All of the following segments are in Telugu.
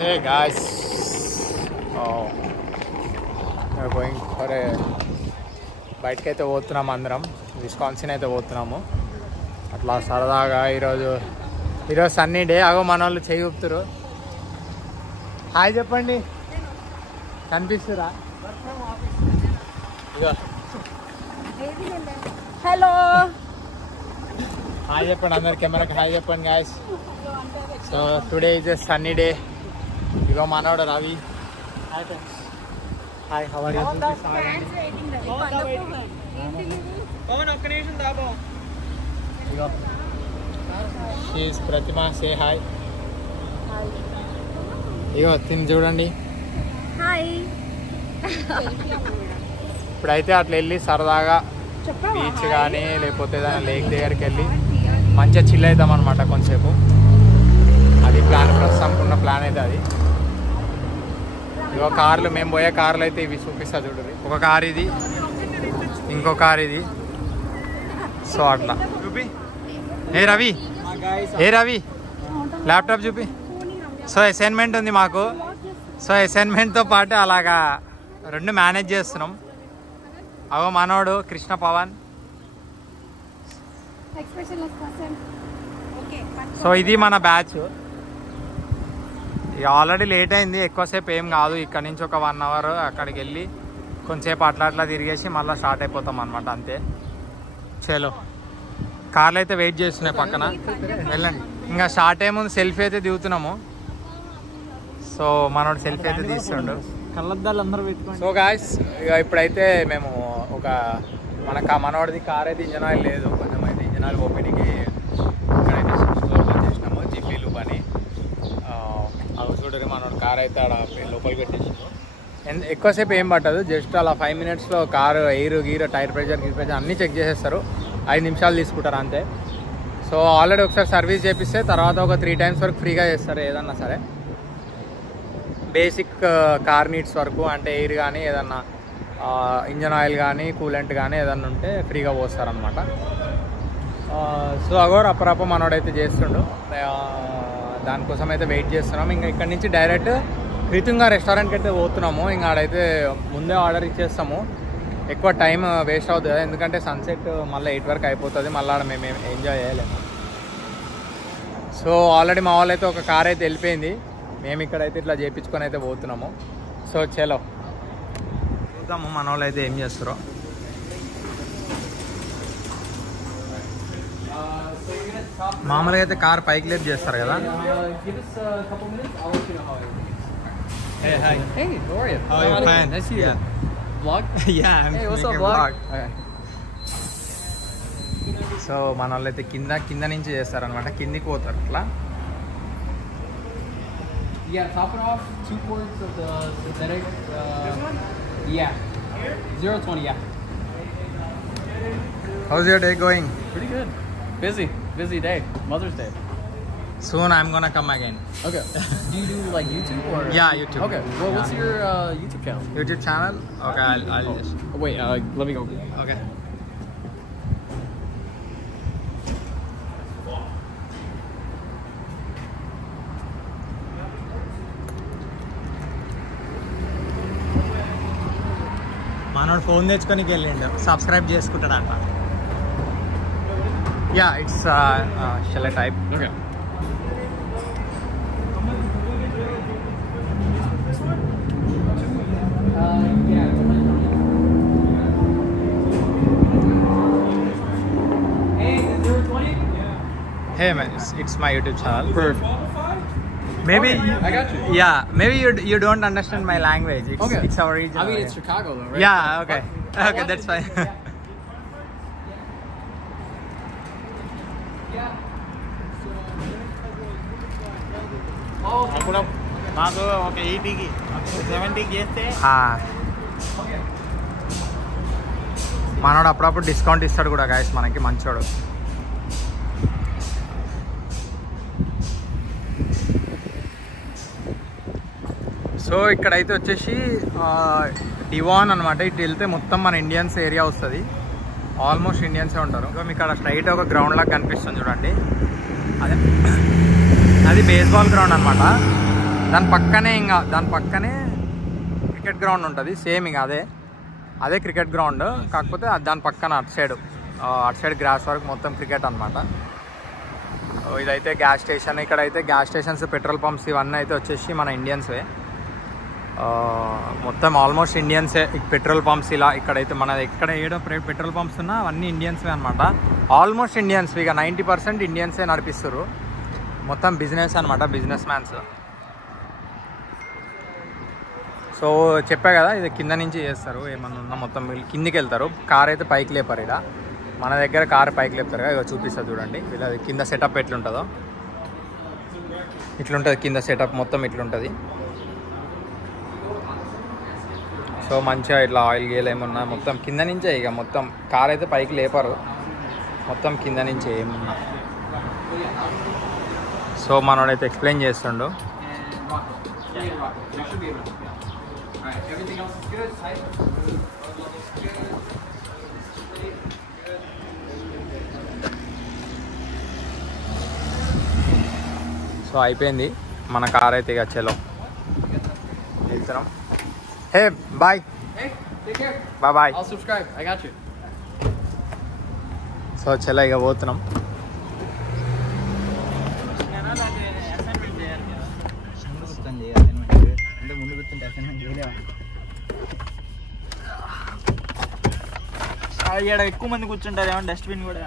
Hey guys, we're going for a బయటకి అయితే పోతున్నాము అందరం. విస్కాన్సిన్ అయితే పోతున్నాము. అట్లా సరదాగా ఈరోజు సన్నీ డే. అగో మన వాళ్ళు చేయి ఊపుతారు. హాయ్ చెప్పండి, కనిపిస్తురా? హలో హాయ్ చెప్పండి అందరు, కెమెరాకి హాయ్ చెప్పండి guys. So today is a sunny day. ఇగో మనోడు Ravi. Hi friends. Hi, how are you? ఇగో she is Pratima. Say hi. ఇగో తిని చూడండి. హాయ్. ఇప్పుడైతే అట్లా వెళ్ళి సరదాగా బీచ్ కానీ లేకపోతే ఏదైనా లేక్ దగ్గరికి వెళ్ళి మంచిగా చిల్ అవుతాం అనమాట కొంచెంసేపు. అది ప్లాన్, ప్రస్తుతం ఉన్న ప్లాన్ అయితే అది. ఇగో కార్లు, మేము పోయే కార్లు అయితే ఇవి చూపిస్తా చూడండి. ఒక కార్ ఇది, ఇంకో కార్ ఇది. సో అట్లా చూపి. ఏ రవి, ల్యాప్టాప్ చూపి. సో అసైన్మెంట్ ఉంది మాకు. సో అసైన్మెంట్తో పాటు అలాగా రెండు మేనేజ్ చేస్తున్నాం. అవో మనోడు కృష్ణ పవన్. సో ఇది మన బ్యాచ్. ఆల్రెడీ లేట్ అయింది, ఎక్కువసేపు ఏం కాదు. ఇక్కడ నుంచి ఒక 1 అవర్ అక్కడికి వెళ్ళి కొంచెంసేపు అట్లా తిరిగేసి మళ్ళీ స్టార్ట్ అయిపోతాం అనమాట, అంతే. చలో, కార్లు అయితే వెయిట్ చేస్తున్నాయి పక్కన, వెళ్ళండి. ఇంకా స్టార్ట్ అయ్యే ముందు సెల్ఫీ అయితే దిగుతున్నాము. సో మనోడు సెల్ఫీ అయితే తీస్తుండు. కళ్ళద్దాలు అందరూ పెట్టుకోండి. సో గాయస్, ఇప్పుడైతే మేము మనోడిది కార్ అయితే ఇంజన్ ఆయిల్ లేదు, కొంచెం అయితే ఇంజన్ ఆయిల్ ఓపెనింగ్కి ఇక్కడైతే స్టోర్లో చేసినాము, జిఫీలు పని. అవి చూడరు, మనోడు కార్ అయితే ఆడ లోపలికి పెట్టేసాము. ఎక్కువసేపు ఏం పట్టదు, జస్ట్ అలా 5 మినిట్స్లో car air kheer tyre pressure అన్నీ చెక్ చేసేస్తారు. 5 నిమిషాలు తీసుకుంటారు అంతే. సో ఆల్రెడీ ఒకసారి సర్వీస్ చేపిస్తే తర్వాత ఒక 3 టైమ్స్ వరకు ఫ్రీగా చేస్తారు ఏదన్నా సరే. బేసిక్ కార్ నీడ్స్ వరకు, అంటే ఎయిర్ కానీ ఏదన్నా ఇంజన్ ఆయిల్ కానీ కూలెంట్ కానీ ఏదన్నా ఉంటే ఫ్రీగా పోస్తారనమాట. సో అగోర్ అప్పుడప్పు మనోడైతే చేస్తుండు. దానికోసం అయితే వెయిట్ చేస్తున్నాం. ఇంకా ఇక్కడ నుంచి డైరెక్ట్ కృతంగా రెస్టారెంట్కి అయితే పోతున్నాము. ఇంకా ఆడైతే ముందే ఆర్డర్ ఇచ్చేస్తాము, ఎక్కువ టైం వేస్ట్ అవుతుంది కదా, ఎందుకంటే సన్సెట్ మళ్ళీ 8 వరకు అయిపోతుంది. మళ్ళీ ఆడ మేము ఎంజాయ్ చేయలేము. సో ఆల్రెడీ మా వాళ్ళు అయితే ఒక కార్ అయితే వెళ్ళిపోయింది, మేము ఇక్కడైతే ఇట్లా చేయించుకొని అయితే పోతున్నాము. సో చలో చూద్దాము మన వాళ్ళు అయితే ఏం చేస్తారో. మామూలుగా అయితే కార్ పైకి లేపు చేస్తారు కదా. Hey, hi. Hey, how are you? How are you, man? Nice to see you. Vlog? Yeah, I'm Hey, what's up, making a vlog? vlog. Okay. So మన వాళ్ళు అయితే కింద నుంచి చేస్తారనమాట, కిందికి పోతారు అట్లా. Yeah, top it off 2 quarts of the synthetic. This one? Yeah. 0.20, yeah. How's your day going? Pretty good. Busy day. Mother's Day. Soon I'm gonna come again. Okay. Do you do like YouTube or? Yeah, YouTube. Okay. Well, what's Yeah. your YouTube channel? YouTube channel? Okay, I'll just. Oh, wait, let me go. Okay. మనోడు ఫోన్ తెచ్చుకోనికి వెళ్ళిండు, సబ్స్క్రైబ్ చేసుకుంటాడంట. Yeah, it's shell I type. Okay. Yeah. Hey, 0.20? Hey man, it's my YouTube channel. Perfect. Maybe Okay, I got you. Yeah, maybe you don't understand my language. Okay. It's our region. I mean, it's Chicago though, right? Yeah, okay. Okay, that's fine. మాకు ఒక 80కి 70కి చేస్తే మనోడు అప్పుడప్పుడు డిస్కౌంట్ ఇస్తాడు కూడా గాయస్, మనకి మంచోడు. సో ఇక్కడైతే వచ్చేసి డివాన్ అనమాట. ఇటు వెళ్తే మొత్తం మన ఇండియన్స్ ఏరియా వస్తుంది, ఆల్మోస్ట్ ఇండియన్సే ఉంటారు. ఇంకా మీకు ఇక్కడ స్ట్రైట్ ఒక గ్రౌండ్ లాగా కనిపిస్తుంది చూడండి, అదే అది బేస్బాల్ గ్రౌండ్ అనమాట. దాని పక్కనే క్రికెట్ గ్రౌండ్ ఉంటుంది సేమ్ ఇంకా అదే క్రికెట్ గ్రౌండ్. కాకపోతే దాని పక్కన అటు సైడ్ గ్రాస్ వరకు మొత్తం క్రికెట్ అనమాట. ఇదైతే గ్యాస్ స్టేషన్. ఇక్కడైతే గ్యాస్ స్టేషన్స్, పెట్రోల్ పంప్స్ ఇవన్నీ అయితే వచ్చేసి మన ఇండియన్స్వే, మొత్తం ఆల్మోస్ట్ ఇండియన్సే. పెట్రోల్ పంప్స్ ఇలా ఇక్కడైతే ఎక్కడ ఏడో పెట్రోల్ పంప్స్ ఉన్నా అవన్నీ ఇండియన్స్వే అనమాట. ఆల్మోస్ట్ ఇండియన్స్, ఇక 90% ఇండియన్సే నడిపిస్తారు. మొత్తం బిజినెస్ అనమాట, బిజినెస్ మ్యాన్స్. సో చెప్పా కదా, ఇది కింద నుంచి చేస్తారు. ఏమన్నా ఉన్నా మొత్తం కిందికి వెళ్తారు. కార్ అయితే పైకి లేపారు. ఇలా మన దగ్గర కార్ పైకి లేపుతారు కదా, ఇక చూపిస్తా చూడండి. ఇలా కింద సెటప్ ఎట్లుంటుందో ఇట్లుంటుంది. కింద సెటప్ మొత్తం ఇట్లుంటుంది. సో మంచిగా ఇట్లా ఆయిల్ గేల్ ఏమన్నా మొత్తం కింద నుంచే. ఇక మొత్తం కార్ అయితే పైకి లేపారు, మొత్తం కింద నుంచే ఏమన్నా. సో మనోడైతే ఎక్స్ప్లెయిన్ చేస్తుండు. సో అయిపోయింది మన కార్ అయితే. ఇక చలో వెళ్తున్నాం. హే బాయ్ బాయ్. సో చలో ఇక పోతున్నాం. ఎక్కువ మంది కూర్చుంటారు ఏమో, డస్ట్బిన్ కూడా.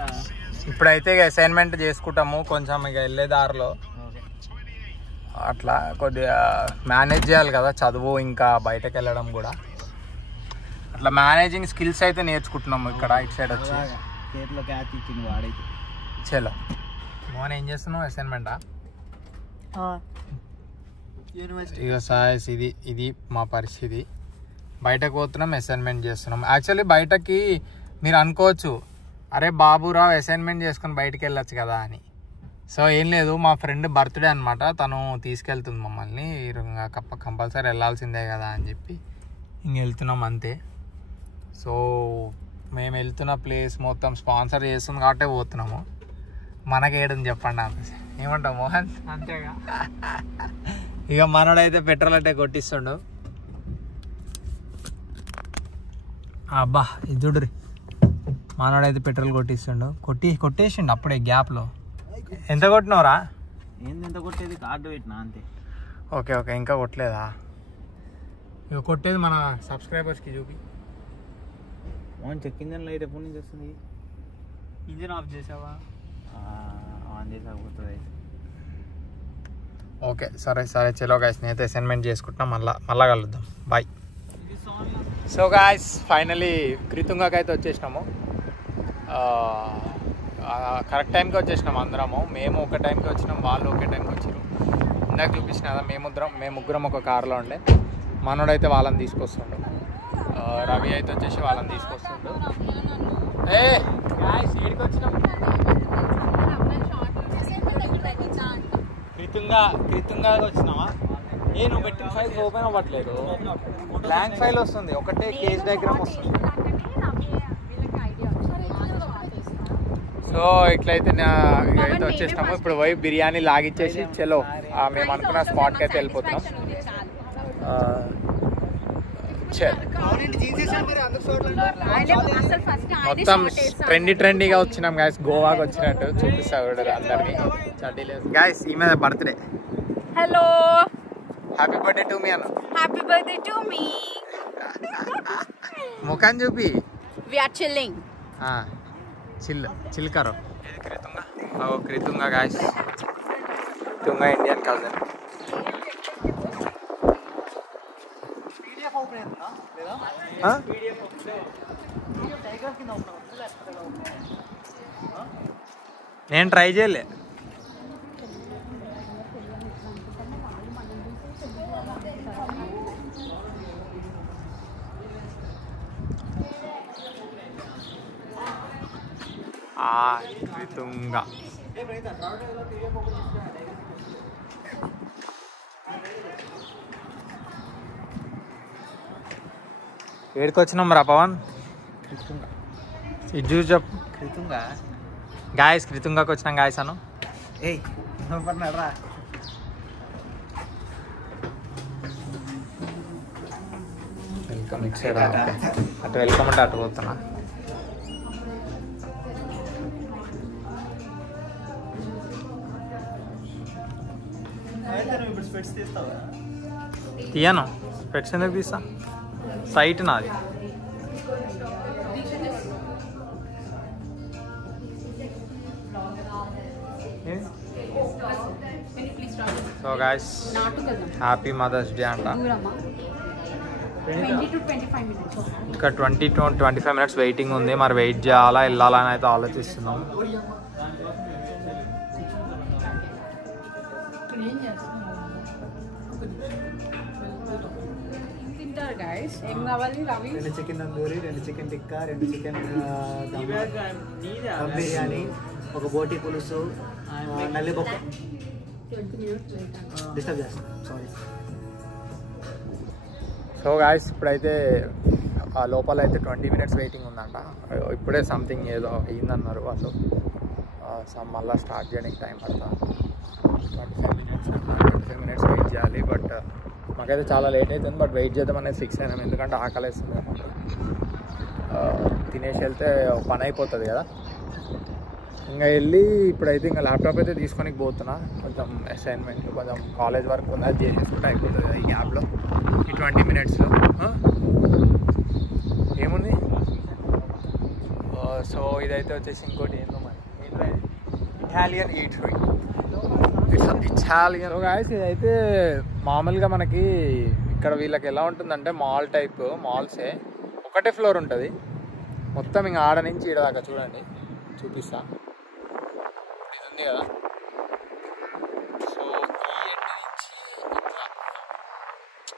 ఇప్పుడైతే ఇక అసైన్మెంట్ చేసుకుంటాము కొంచెం. ఇక వెళ్ళే దారిలో అట్లా కొద్దిగా మేనేజ్ చేయాలి కదా, చదువు ఇంకా బయటకు వెళ్ళడం కూడా. అట్లా మేనేజింగ్ స్కిల్స్ అయితే నేర్చుకుంటున్నాము ఇక్కడ ఇటు సైడ్ వచ్చి. చలో మోహన్ ఏం చేస్తున్నావు? అసైన్మెంటా? ఇక సాయస్ ఇది మా పరిస్థితి. బయటకు పోతున్నాం, అసైన్మెంట్ చేస్తున్నాం. యాక్చువల్లీ బయటకి మీరు అనుకోవచ్చు, అరే బాబురావు అసైన్మెంట్ చేసుకుని బయటకు వెళ్ళొచ్చు కదా అని. సో ఏం లేదు, మా ఫ్రెండ్ బర్త్డే అనమాట. తను తీసుకెళ్తుంది మమ్మల్ని. కంపల్సరీ వెళ్ళాల్సిందే కదా అని చెప్పి ఇంక వెళ్తున్నాం అంతే. సో మేము వెళ్తున్న ప్లేస్ మొత్తం స్పాన్సర్ చేస్తుంది కాబట్టి పోతున్నాము. మనకేయడం చెప్పండి అంత. ఏమంటావు మోహన్? అంతేగా. ఇక మనోడైతే పెట్రోల్ అంటే కొట్టిస్తుండు. అబ్బా ఇది చూడ్రి, మనోడైతే పెట్రోల్ కొట్టిస్తుండు. కొట్టేసిండు అప్పుడే గ్యాప్లో. ఎంత కొట్టినవరా? ఎంత కొట్టేది? కార్డు పెట్టినా అంతే. ఓకే ఇంకా కొట్టలేదా? ఇక కొట్టేది మన సబ్స్క్రైబర్స్కి చూపి. చెక్ ఇంజన్ లైట్ ఎప్పటి నుంచి వస్తుంది? ఇంజిన్ ఆఫ్ చేసావా? ఆన్ చేసాకపోతుంది. ఓకే సరే చలో గాయస్, నేనైతే అసైన్మెంట్ చేసుకుంటున్నా. మళ్ళా కలుద్దాం. బాయ్. సో గాయస్ ఫైనలీ క్రితుంగాకి అయితే వచ్చేసినాము. కరెక్ట్ టైంకి వచ్చేసినాము అందరము. మేము ఒక టైంకి వచ్చినాం, వాళ్ళు ఒకే టైంకి వచ్చారు. ఇందాక చూపించిన కదా, మేము ముగ్గురం ఒక కార్లో ఉండే. మనోడైతే వాళ్ళని తీసుకొస్తుండు, రవి అయితే వచ్చేసి వాళ్ళని తీసుకొస్తుండు. సీడ్కి వచ్చినాం. క్రితుంగా వచ్చినావా? నువ్వు పెట్టిన ఫైల్స్ ఓపెన్ అవ్వట్లేదు, బ్లాంక్ ఫైల్ వస్తుంది, ఒకటే కేస్ డయాగ్రామ్ వస్తుంది. సో ఇట్లయితే ఇదైతే వచ్చేసినాము. ఇప్పుడు పోయి బిర్యానీ లాగిచ్చేసి చలో మేము అనుకున్న స్పాట్కి అయితే వెళ్ళిపోతున్నాం. మొత్తం ట్రెండీగా వచ్చినాం గాయస్. గోవాకి వచ్చినట్టు చూపిస్తాడు అందరినీ. గాయస్ ఈ మీద birthday. Hello, happy birthday to మీ అన్న. Happy birthday to me. ముఖాన్ని చూపి. We are chilling. చిల్ కరో. క్రితుంగా గాయస్, తుంగా ఇండియన్ కజిన్. నేను ట్రై చేయలే. క్రితుంగా ఏడికి వచ్చినాం రా పవన్? ఇది చూసి చెప్పు. గాయస్ క్రితుంగాకి వచ్చినాం గాయస్ అను. వెల్కమ్ ఇటు సైడ్ అటు వెల్కమ్ అంటే అటు పోతున్నా. తీయను స్పెట్స్ ఎందుకు తీస్తా, సైట్ నాది. So guys happy mother's day అంట. ఇంకా 20 to 25 minutes వెయిటింగ్ ఉంది. మరి వెయిట్ చేయాలా వెళ్ళాలా అని అయితే ఆలోచిస్తున్నాం. రెండు chicken tandoori, 2 chicken tikka, 2 chicken dum biryani, ఒక బోటి పులుసు, నల్లిపప్పు. డిస్టర్బ్ చేస్తాను, సారీ. సో గాయస్ ఇప్పుడైతే లోపల అయితే 20 minutes వెయిటింగ్ ఉందంట. ఇప్పుడే సంథింగ్ ఏదో అయిందన్నారు వాళ్ళు. మళ్ళీ స్టార్ట్ చేయడానికి టైం పడుతుంది. 25 minutes వెయిట్ చేయాలి. బట్ మాకైతే చాలా లేట్ అవుతుంది. బట్ వెయిట్ చేద్దామనేది ఫిక్స్ అయినాం, ఎందుకంటే ఆకలి వేస్తుంది అన్నమాట. తినేసి వెళ్తే పని అయిపోతుంది కదా. ఇంకా వెళ్ళి ఇప్పుడైతే ఇంకా ల్యాప్టాప్ అయితే తీసుకొని పోతున్నా. కొంచెం అసైన్మెంట్, కొంచెం కాలేజ్ వర్క్ ఉంది, అది చేసేసుకుంటే అయిపోతుంది కదా ఈ గ్యాప్లో, ఈ 20 minutesలో. ఏముంది. సో ఇదైతే వచ్చేసి ఇంకోటి ఏందో మరి ఇటాలియన్ ఈటరీ. Italian guys. ఇదైతే మామూలుగా మనకి ఇక్కడ వీళ్ళకి ఎలా ఉంటుందంటే మాల్ టైప్ మాల్సే, ఒకటే ఫ్లోర్ ఉంటుంది మొత్తం. ఇంకా ఆడ నుంచి ఈడ దాకా చూడండి, చూపిస్తా. ఇది ఉంది కదా. సో ఈ ఎండ్ నుంచి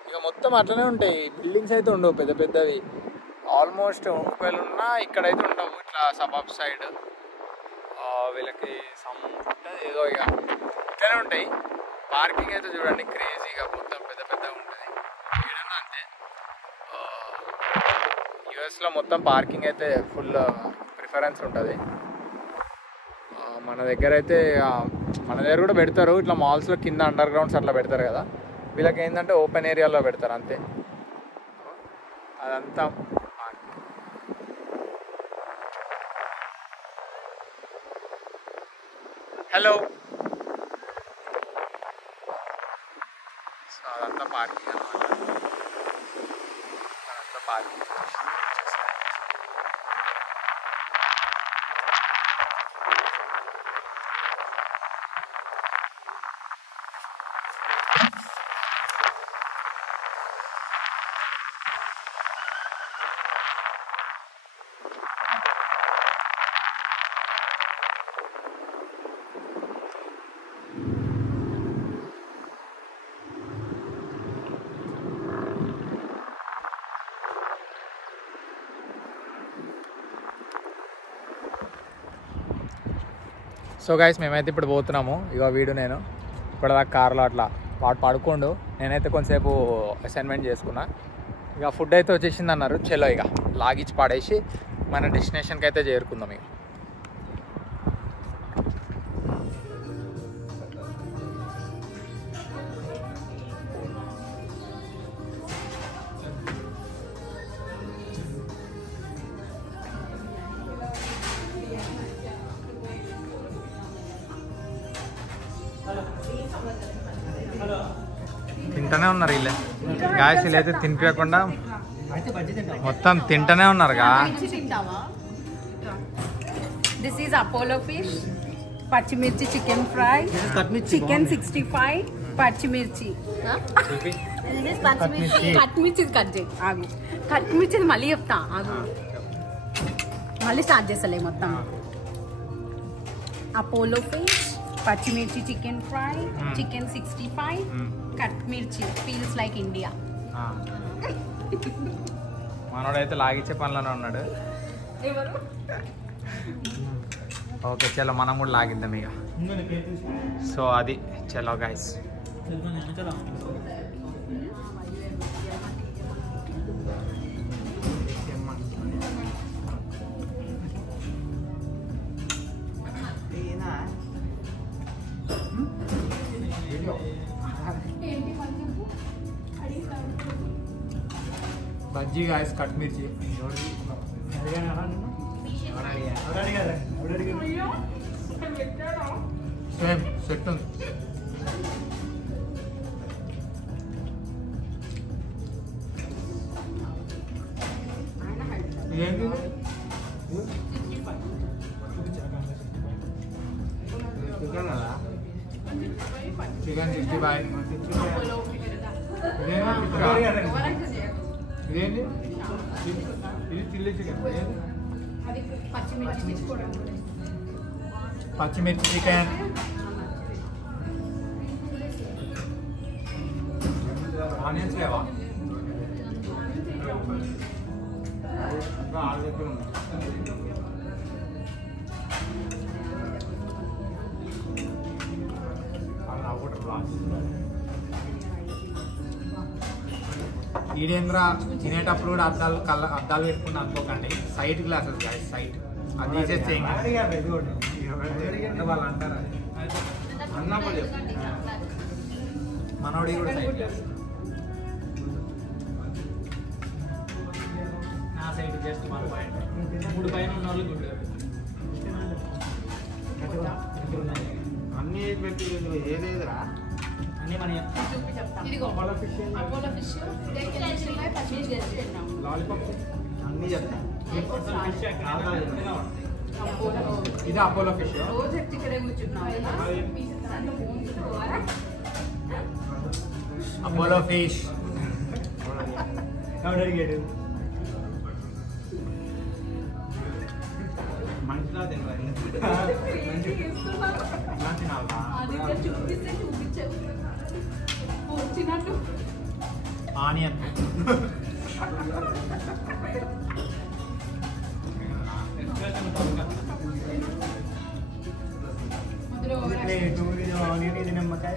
ఇక మొత్తం అట్లనే ఉంటాయి. బిల్డింగ్స్ అయితే ఉండవు పెద్ద పెద్దవి. ఆల్మోస్ట్ ఒకవేళ ఉన్నా ఇక్కడైతే ఉండవు. ఇట్లా సబబ్ సైడ్ వీళ్ళకి సమ్ ఉంటుంది ఏదో, ఇక ఇట్లనే ఉంటాయి. పార్కింగ్ అయితే చూడండి క్రేజీగా మొత్తం పెద్ద పెద్దగా ఉంటుంది. ఏదన్నా అంతే. యూఎస్లో మొత్తం పార్కింగ్ అయితే ఫుల్ ప్రిఫరెన్స్ ఉంటుంది. మన దగ్గర అయితే మన దగ్గర కూడా పెడతారు ఇట్లా మాల్స్లో కింద అండర్ గ్రౌండ్స్ అట్లా పెడతారు కదా. వీళ్ళకి ఏంటంటే ఓపెన్ ఏరియాలో పెడతారు అంతే. అదంతా హలో. సో అదంతా పార్కింగ్ అన్నమాట. అదంతా పార్కింగ్. సో గైస్ మేమైతే ఇప్పుడు పోతున్నాము. ఇక వీడు నేను ఇప్పటిదాకా కార్లో అట్లా వాడు పడుకోండు, నేనైతే కొంతసేపు అసైన్మెంట్ చేసుకున్నా. ఇక ఫుడ్ అయితే వచ్చేసింది అన్నారు. చలో ఇక లాగిచ్చి పాడేసి మన డెస్టినేషన్కి అయితే చేరుకుందాం. ఇక తింటూనే ఉన్నారు వీళ్ళే. గాయస్ వీళ్ళైతే తినిపించకుండా మొత్తం తింటూనే ఉన్నారుగా. This is Apollo fish, పచ్చిమిర్చి chicken fry, chicken 65, పచ్చిమిర్చి. This is పచ్చిమిర్చి. కట్మిర్చి కట్ చేయి ఆగు. కట్మిర్చి మళ్ళీ చెప్తా ఆగు. మళ్ళీ స్టార్ట్ చేస్తలే మొత్తం. అపోలో ఫిష్, పచ్చిమిర్చి చికెన్ ఫ్రై, చికెన్ 65, కట్మిర్చి. Feels like India. మనోడైతే లాగిచ్చే పనిలోనే ఉన్నాడు. ఓకే చలో మనం కూడా లాగిద్దాం ఇక. సో అది చలో గైస్. బజ్జీ గాయస్ కట్ మిర్చి సేమ్ సెట్ ఉంది. ఏంటి చికెన్ 65. ఇదేంటి ఇది చిల్లీ చికెన్. పచ్చిమిర్చి చికెన్, ఆనియన్స్ లేవా? ఈడేంద్ర తినేటప్పుడు కూడా అద్దాలు పెట్టుకుని అనుకోకండి. సైట్ గ్లాసెస్ గాయ సైట్ అది తీసేస్తే వాళ్ళు అంటారా మనోడి కూడా సైట్ గ్లాస్. నా సైట్ జస్ట్ 1 పాయింట్. 3 పైన ఉన్న వాళ్ళు గుడ్. అన్ని పెట్టి ఏదేదిరా అన్నీ మన లాలీపాప్ అన్ని చెప్తా. ఇది అపోలో ఫిష్. అపోలో ఫిష్ మంచిగా ఆనియన్ ఇది నిమ్మకాయ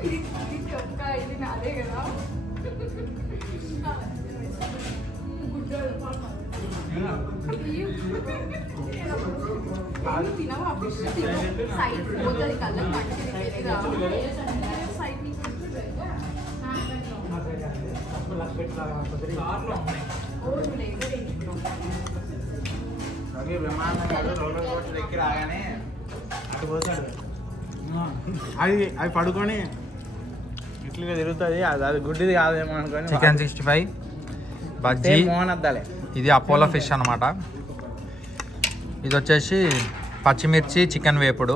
విమానం రోలర్ కోస్టర్ ఎక్కి రాగానే అటు పోతాడు. అది పడుకొని ఇట్లుగా తిరుగుతుంది. అది గుడ్డిది కాదేమో అనుకొని చికెన్ 65 బజ్జీ. మోహన్ అద్దాలే. ఇది అపోలో ఫిష్ అన్నమాట. ఇది వచ్చేసి పచ్చిమిర్చి చికెన్ వేపుడు.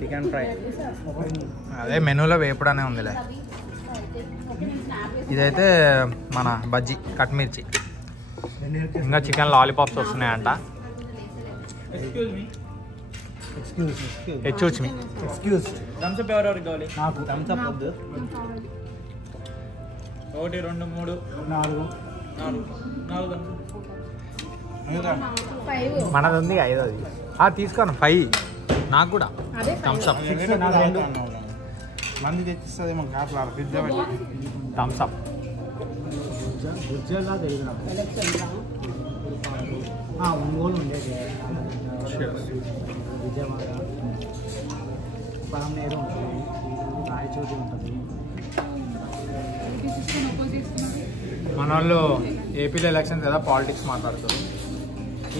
చికెన్ ఫ్రై అదే మెనూలో వేపుడనే ఉందిలే. ఇదైతే మన బజ్జీ కట్ మిర్చి. ఇంకా చికెన్ లాలీపాప్స్ వస్తున్నాయంట. Excuse me. థమ్స్ అప్ ఎవరెవరికి కావాలి? నాకు థమ్స్ అప్ వద్దు. 1 2 3 4 మనది ఉంది 5. తీసుకోను 5 నాకు కూడా. థమ్స్ అప్ మంది తెచ్చిస్తుంది మాకు కాపలా ఫ్రిడ్జ్ పెట్టి. Thums up. గుజ్జలా తెలియదు నాకు. ఒంగోలు ఉండేది విజయవాడ, పరమనేరు ఉంటుంది, రాయచోటి ఉంటుంది. మన వాళ్ళు ఏపీలో ఎలక్షన్స్ కదా పాలిటిక్స్ మాట్లాడుతారు.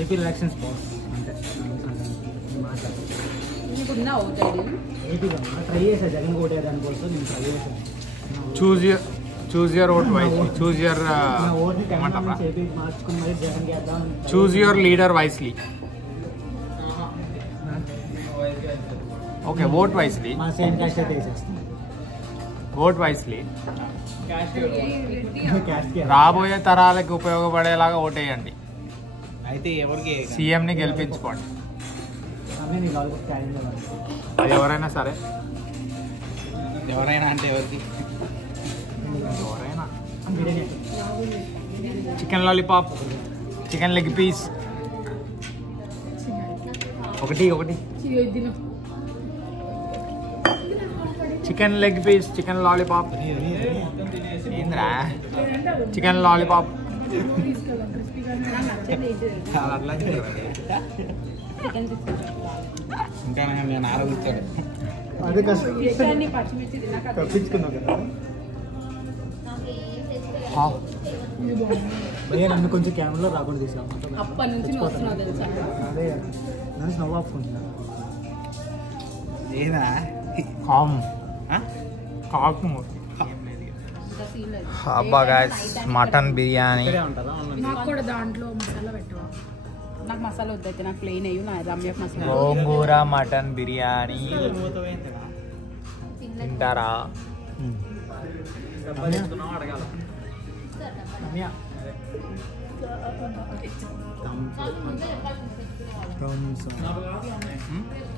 ఏపీ ఎలక్షన్స్ బాస్ అంటే ఏపీలో ట్రై చేశాను జగన్ ఓటే దానికోసం నేను ట్రై చేశాను. Choose your vote wisely. Choose your ఓట్ని తెలంగాణ నుంచి ఏపీకి మార్చుకుని మరి జగన్ చేద్దాం. Choose your leader wisely. Okay, vote wisely. మా సేమ్ క్యాష్ అయితే వేసేస్తాం. Vote wisely. క్యాష్ రాబోయే తరాలకు ఉపయోగపడేలాగా ఓటేయండి. అయితే ఎవరికి సీఎంని గెలిపించుకోండి. నీ లాలిపాప్ క్యారింగ్ అది ఎవరైనా సరే. ఎవరైనా అంటే ఎవరికి? ఎవరైనా. Chicken lollipop, chicken leg piece ఒకటి. Chicken leg piece, chicken lollipop. ఏంద్రా చికెన్ లాలీపాప్. ఇంకా నేను ఆరోగ్యాడు. అదే కష్టం తప్పించుకున్నావు కదా. భయ్యా నన్ను కొంచెం కెమెరాలో రాకుండా తీసాం. అప్పటి నుంచి నువ్వు వస్తున్నావు తెలుసా. అదే నన్ను స్నవ్ ఆపుకుంటున్నా. ఏనా కామ్ కాకు. అబ్బా గాయస్ మటన్ బిర్యానీ. ఇక్కడే ఉంటారా? నాకు కూడా దాంట్లో మసాలా పెట్టవా? నాకు మసాలా వద్దయితే నాకు ప్లెయిన్ అయ్యి నా రమ్యకు మసాలా. గోంగూర మటన్ బిర్యానీ తింటారా? అడగాల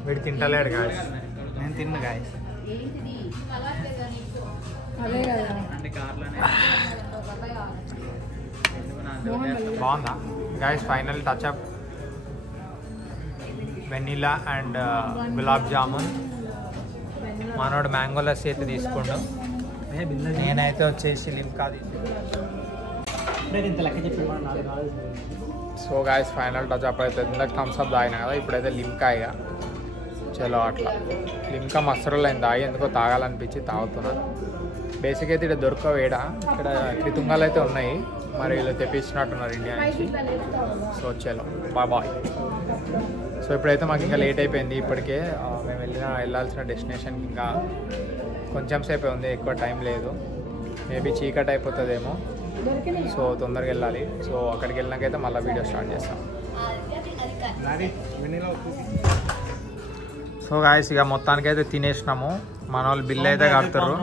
వీడు తింటలేడు గాయస్. నేను తిన్ను గాయస్. అదే కదా. అంటే కార్లోనే బాగుందా guys? Final touch up vanilla and gulab jamun. మనోడు మ్యాంగో లస్సీ అయితే తీసుకుండు. నేనైతే వచ్చేసి లిమ్కా ఇంత లెక్క చెప్పి నాకు కాదు. సో గాయస్ ఫైనల్ టచ్అప్ అయితే ఇందాక థమ్స్అప్ తాగిన కదా, ఇప్పుడైతే లిమ్కా ఇక చలో అట్లా. లిమ్కా మస్తరులు అయింది తాగి, ఎందుకో తాగాలనిపించి తాగుతున్నా. బేసిక్ అయితే ఇక్కడ దొరకవు వేడ. ఇక్కడ క్రితుంగాలు అయితే ఉన్నాయి, మరి వీళ్ళు తెప్పించినట్టున్నారు ఇండియా నుంచి. సో చలో బాయ్. సో ఇప్పుడైతే మాకు ఇంకా లేట్ అయిపోయింది. ఇప్పటికే మేము వెళ్ళాల్సిన డెస్టినేషన్కి ఇంకా కొంచెం సేపే ఉంది, ఎక్కువ టైం లేదు. మేబీ చీకటి అయిపోతుందేమో, సో తొందరగా వెళ్ళాలి. సో అక్కడికి వెళ్ళినాకైతే మళ్ళీ వీడియో స్టార్ట్ చేస్తాం. సో గాయస్ ఇక మొత్తానికైతే తినేసినాము. మన వాళ్ళు బిల్ అయితే కడతారు.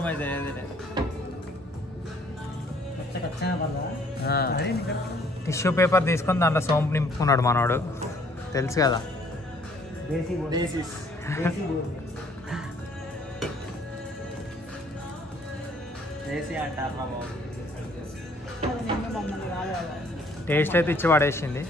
టిష్యూ పేపర్ తీసుకొని దాంట్లో సోంపు నింపుకున్నాడు మనోడు, తెలుసు కదా. టేస్ట్ అయితే ఇచ్చి పడేసింది.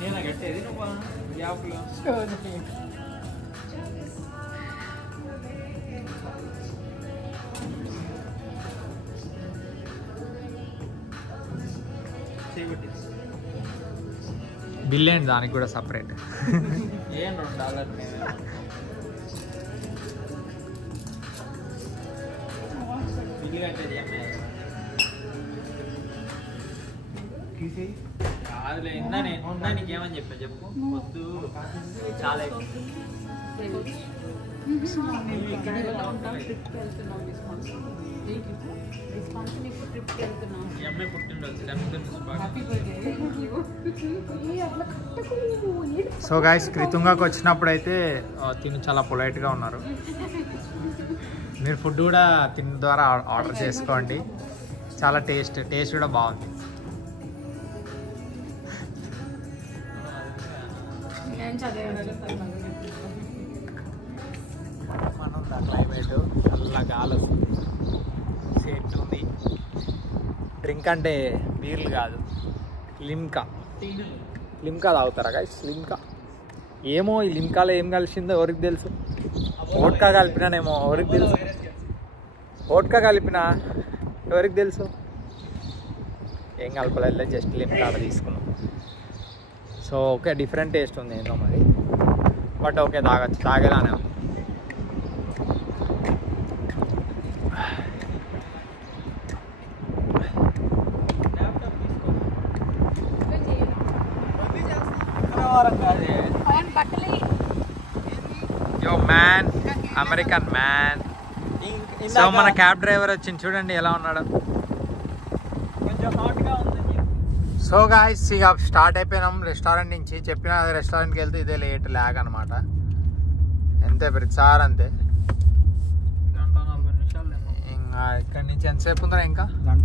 నేను కట్టేది నువ్వు గ్యాప్లో బిల్ ఏంటి దానికి కూడా సపరేట్. ఏం $2 బిల్లు కట్టేది కాదులే. ఇందా నీకేమని చెప్పా చెప్పు. వద్దు చాలా ఈ అమ్మాయి పుట్టినరోజు సో గాయస్ క్రితుంగాకి వచ్చినప్పుడు అయితే తిని చాలా పొలైట్గా ఉన్నారు. మీరు ఫుడ్ కూడా తిన్న ద్వారా ఆర్డర్ చేసుకోండి, చాలా టేస్ట్ కూడా బాగుంది. మనం క్లైమేట్ చల్ల గాలి వస్తుంది, సెట్ ఉంది. డ్రింక్ అంటే బీర్లు కాదు, లిమ్కా తాగుతారా గైస్? లిమ్కా ఏమో, ఈ లిమ్కాలో ఏం కలిసిందో ఎవరికి తెలుసు. ఓట్కా కలిపినానేమో, ఎవరికి తెలుసు. ఓట్కా కలిపినా ఎవరికి తెలుసు. ఏం కలపలేదు, జస్ట్ లిమ్కా తీసుకున్నాం. సో ఓకే, డిఫరెంట్ టేస్ట్ ఉంది ఏందో మరి, బట్ ఓకే తాగచ్చు, తాగేలానే ఉంది. Yo man, American man. So మన క్యాబ్ డ్రైవర్ వచ్చింది, చూడండి ఎలా ఉన్నాడు. కొంచెం హాట్గా ఉంది. సో గాయస్ ఇక స్టార్ట్ అయిపోయినాం రెస్టారెంట్ నుంచి. చెప్పిన రెస్టారెంట్కి వెళ్తే ఇదే లాగ్ అనమాట, అంతే ప్రతిసారి అంతే. ఇంకా ఇక్కడి నుంచి ఎంతసేపు ఉందా? ఇంకా గంట.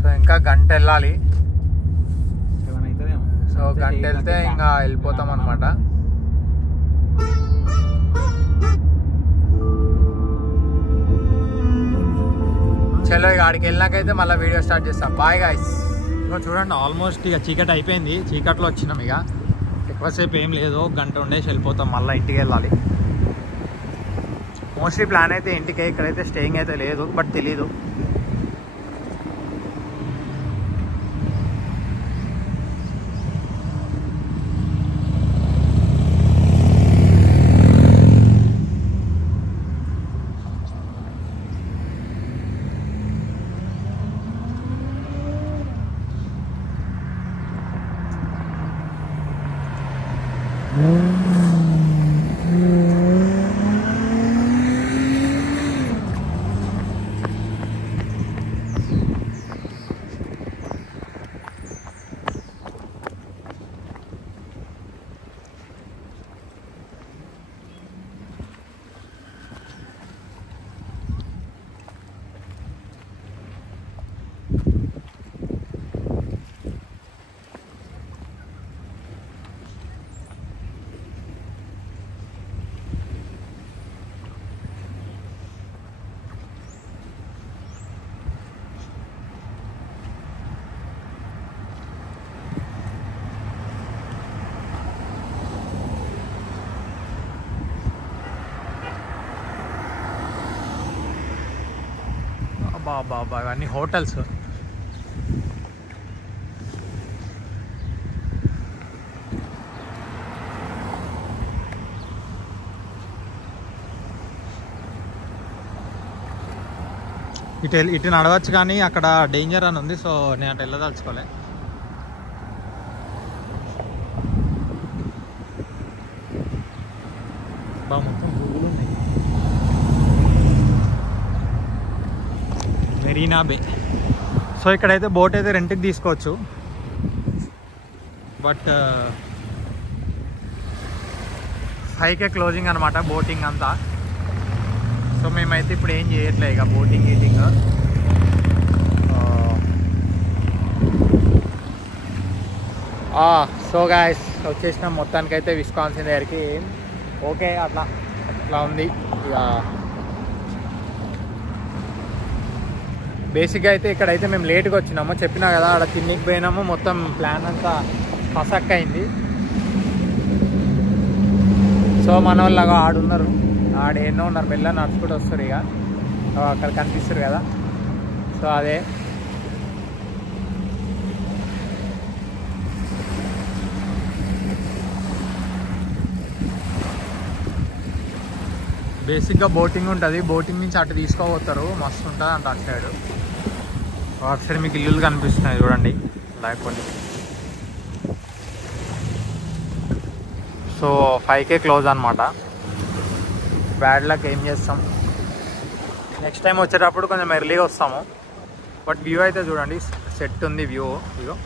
సో ఇంకా గంట వెళ్ళాలి. 7 అవుతుందేమో. సో గంట వెళ్తే ఇంకా వెళ్ళిపోతాం అనమాట. చలో ఇక ఆడికి వెళ్ళినాకైతే మళ్ళీ వీడియో స్టార్ట్ చేస్తాం. Bye guys. ఇక చూడండి ఆల్మోస్ట్ ఇక చీకటి అయిపోయింది, చీకట్లో వచ్చినాం. ఇక ఎక్కువసేపు ఏం లేదు, గంట ఉండేసి వెళ్ళిపోతాం, మళ్ళీ ఇంటికి వెళ్ళాలి. మోస్ట్లీ ప్లాన్ అయితే ఇంటికే, ఇక్కడైతే స్టేయింగ్ అయితే లేదు, బట్ తెలీదు. బాబా ఇవన్నీ హోటల్స్. ఇటు నడవచ్చు కానీ అక్కడ డేంజర్ అని ఉంది, సో నేను అటు వెళ్ళదలుచుకోలే. బాగా మొత్తం గూగుల్ ఉన్నాయి. మెరీనా బే. సో ఇక్కడైతే బోట్ అయితే రెంట్కి తీసుకోవచ్చు, బట్ 5K క్లోజింగ్ అనమాట బోటింగ్ అంతా. సో మేమైతే ఇప్పుడు ఏం చేయట్లే ఇక బోటింగ్ గీటింగ్. సో గాయస్ వచ్చేసినాం మొత్తానికైతే విస్కాన్సిన్ దగ్గరికి. ఓకే అట్లా ఉంది ఇక. బేసిక్గా అయితే ఇక్కడైతే మేము లేట్గా వచ్చినాము, చెప్పినా కదా ఆడ తిన్నికి పోయినాము, మొత్తం ప్లాన్ అంతా పసక్ అయింది. సో మన వాళ్ళగా ఆడున్నారు, ఆడేనో ఉన్నారు, మెల్ల నడుచుకుంటూ వస్తారు ఇక. అక్కడ కనిపిస్తారు కదా, సో అదే. బేసిక్గా బోటింగ్ ఉంటుంది, బోటింగ్ నుంచి అటు తీసుకోపోతారు, మస్తు ఉంటుంది అంట అటు సైడ్. అటు సైడ్ మీకు ఇల్లులు కనిపిస్తున్నాయి చూడండి, లేకపోతే. సో 5K క్లోజ్ అనమాట. బ్యాడ్ లక్, ఏం చేస్తాం. నెక్స్ట్ టైం వచ్చేటప్పుడు కొంచెం ఎర్లీగా వస్తాము. బట్ వ్యూ అయితే చూడండి, సెట్ ఉంది వ్యూ. ఇగో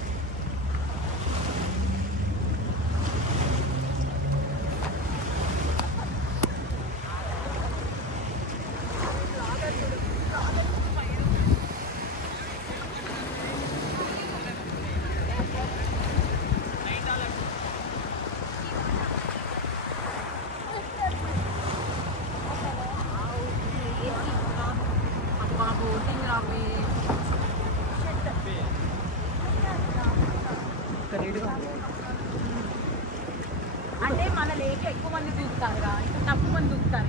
అంటే మన లేక ఎక్కువ మంది దూకుతారు, ఇంకా తక్కువ మంది దూకుతారు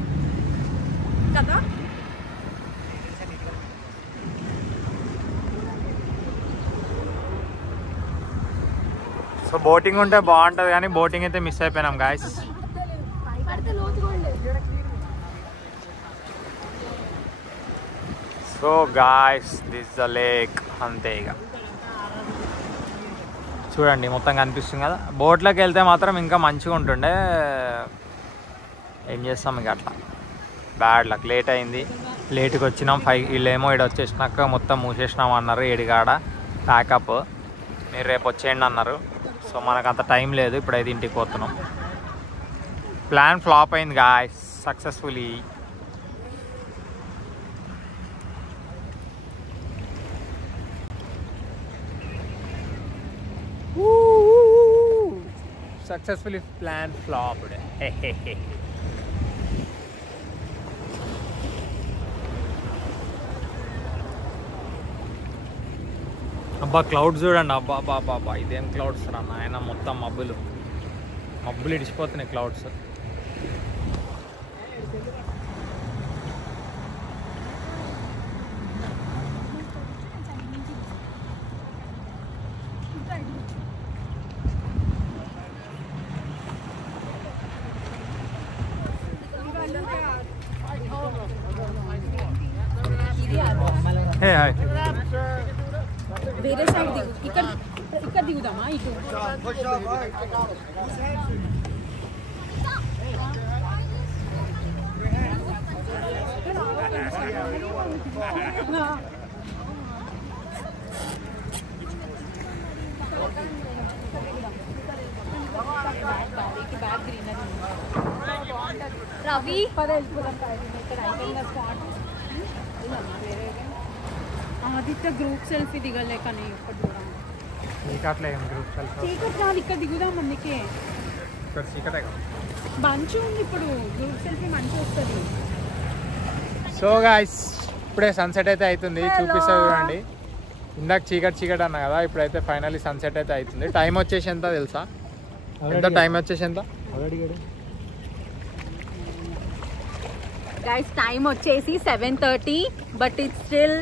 కదా. సో బోటింగ్ ఉంటే బాగుంటుంది కానీ బోటింగ్ అయితే మిస్ అయిపోయినాం guys. So guys this the lake, అంతే ఇక. చూడండి మొత్తం కనిపిస్తుంది కదా. బోట్లోకి వెళ్తే మాత్రం ఇంకా మంచిగా ఉంటుండే, ఏం చేస్తాం ఇక అట్లా. బ్యాడ్ లక్, లేట్ అయింది, లేట్కి వచ్చినాం. 5 వీళ్ళేమో ఇక్కడ వచ్చేసినాక మొత్తం మూసేసినాం అన్నారు, ఏడిగాడ ప్యాకప్, మీరు రేపు వచ్చేయండి అన్నారు. సో మనకు అంత టైం లేదు, ఇప్పుడైతే ఇంటికి పోతున్నాం. ప్లాన్ ఫ్లాప్ అయింది guys successfully. Successfully plan flopped. అబ్బా క్లౌడ్స్ చూడండి, అబ్బా బాబా ఇదేం క్లౌడ్స్ రా నాయన, మొత్తం మబ్బులు ఇడిచిపోతున్నాయి క్లౌడ్స్. హే హాయ్, వేరే సైడ్ దిగు, ఇక్కడ దిగుదామా ఇటు. రవి ఆదిత్య గ్రూప్ సెల్ఫీ దిగలేక చీకట్లే గ్రూప్ సెల్ఫీ, చీకట్ రాదు, ఇక్కడ దిగుదాం. అందుకే ఇక్కడ చీకటే కదా, మంచి ఉంది ఇప్పుడు, గ్రూప్ సెల్ఫీ మంచి వస్తుంది. సో గాయ్స్ ఇప్పుడే సన్సెట్ అయితే అవుతుంది, చూపిస్తా చూడండి. ఇందాక చీకట్ అన్నా కదా, ఇప్పుడైతే ఫైనల్లీ సన్సెట్ అయితే అవుతుంది. టైం వచ్చేసి ఎంత తెలుసా? ఎంత టైం వచ్చేసి ఎంత? గైస్ టైం వచ్చేసి 7:30, బట్ ఇట్స్ స్టిల్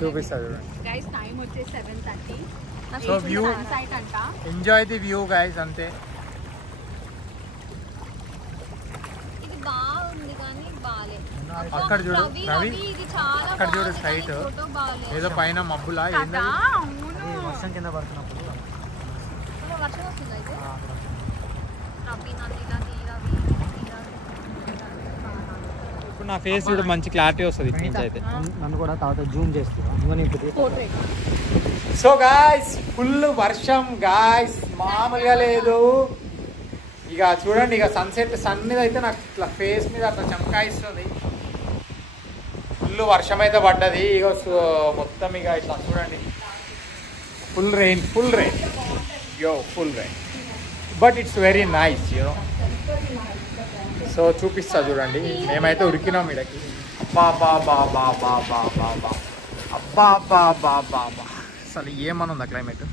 చూపిస్తా చూడండి. గైస్ టైం వచ్చేసి 7:30. సో వ్యూ సైట్ అంట. ఎంజాయ్ ది వ్యూ గైస్ అంతే. ఇది బాగుంది కానీ బాలేదు. అక్కడ చూడు రవి, ఇది చాలా అక్కడ చూడు సైట్ ఏదో పైన మబ్బులా ఏందో వర్షం కింద పడుతున్నప్పుడు వర్షం వస్తుంది అయితే రవి నన్ను ఇప్పుడు నా ఫేస్ చూడు మంచి క్లారిటీ వస్తుంది ఇటు నుంచి అయితే. నన్ను కూడా తర్వాత జూమ్ చేస్తాను. సో గాయ్స్ ఫుల్ వర్షం గాయ్స్, మామూలుగా లేదు. ఇక చూడండి, ఇక సన్సెట్ సన్ మీద అయితే నాకు ఇట్లా ఫేస్ మీద అట్లా చమకాయిస్తుంది. ఫుల్ వర్షం అయితే పడ్డది. ఇక మొత్తం ఇక ఇట్లా చూడండి, ఫుల్ రెయిన్ యో full rain, but it's very nice you know. So చూపిస్తా చూడండి, మేమైతే ఉరికినాం ఇడకి. అబ్బా అసలు ఏమనుందా క్లైమేట్.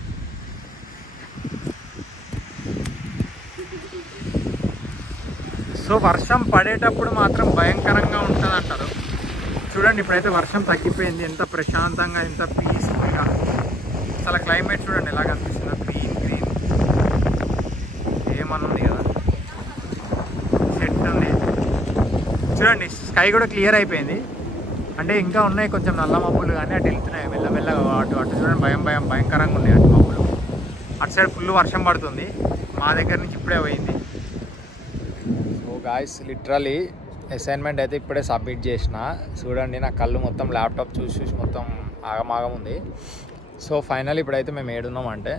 సో వర్షం పడేటప్పుడు మాత్రం భయంకరంగా ఉంటుంది అంటారు. చూడండి ఇప్పుడైతే వర్షం తగ్గిపోయింది, ఎంత ప్రశాంతంగా, ఎంత పీస్ఫుల్గా. అసలు క్లైమేట్ చూడండి ఎలా కనిపిస్తుందో, గ్రీన్ ఏమనుంది కదా, సెట్ ఉంది. చూడండి స్కై కూడా క్లియర్ అయిపోయింది. అంటే ఇంకా ఉన్నాయి కొంచెం నల్ల మబ్బులు, కానీ అటు వెళ్తున్నాయి మెల్లమెల్లగా. అటు చూడండి భయంకరంగా ఉన్నాయి అటు మబ్బులు. అటు సైడ్ ఫుల్ వర్షం పడుతుంది, మా దగ్గర నుంచి ఇప్పుడే పోయింది. సో గాయ్స్ లిటరలీ అసైన్మెంట్ అయితే ఇప్పుడే సబ్మిట్ చేసిన. చూడండి నా కళ్ళు మొత్తం ల్యాప్టాప్ చూసి మొత్తం ఆగమాగం ఉంది. సో ఫైనల్ ఇప్పుడైతే మేము ఏడున్నాం అంటే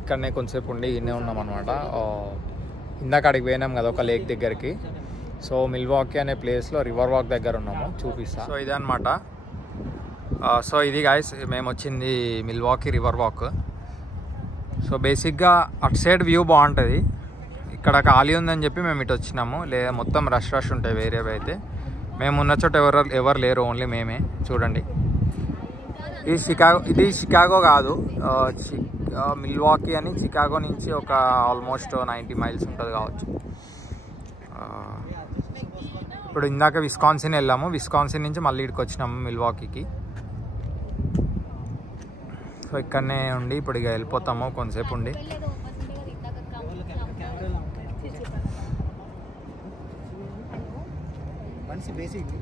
ఇక్కడనే కొంచెంసేపు ఉండి ఇన్నే ఉన్నాం అనమాట. ఇందాక అడిగి పోయినాం కదా ఒక లేక్ దగ్గరికి. సో మిల్వాకీ అనే ప్లేస్లో రివర్ వాక్ దగ్గర ఉన్నాము, చూపిస్తా. సో ఇదే అనమాట. సో ఇది గాయస్ మేము వచ్చింది మిల్వాకీ రివర్ వాక్. సో బేసిక్గా అటు సైడ్ వ్యూ బాగుంటుంది, ఇక్కడ ఖాళీ ఉందని చెప్పి మేము ఇటు వచ్చినాము. మొత్తం రష్ ఉంటాయి వేరేవి అయితే. మేము ఉన్న చోట ఎవరు లేరు, ఓన్లీ మేమే. చూడండి ఇది షికాగో కాదు, మిల్వాకీ అని చికాగో నుంచి ఒక ఆల్మోస్ట్ 90 మైల్స్ ఉంటుంది కావచ్చు. ఇప్పుడు ఇందాక విస్కాన్సిన్ వెళ్ళాము, విస్కాన్సిన్ నుంచి మళ్ళీ ఇక్కడికి వచ్చినాము మిల్వాకీకి. సో ఇక్కడనే ఉండి ఇప్పుడు ఇక వెళ్ళిపోతాము కొంతసేపు ఉండి. బేసిక్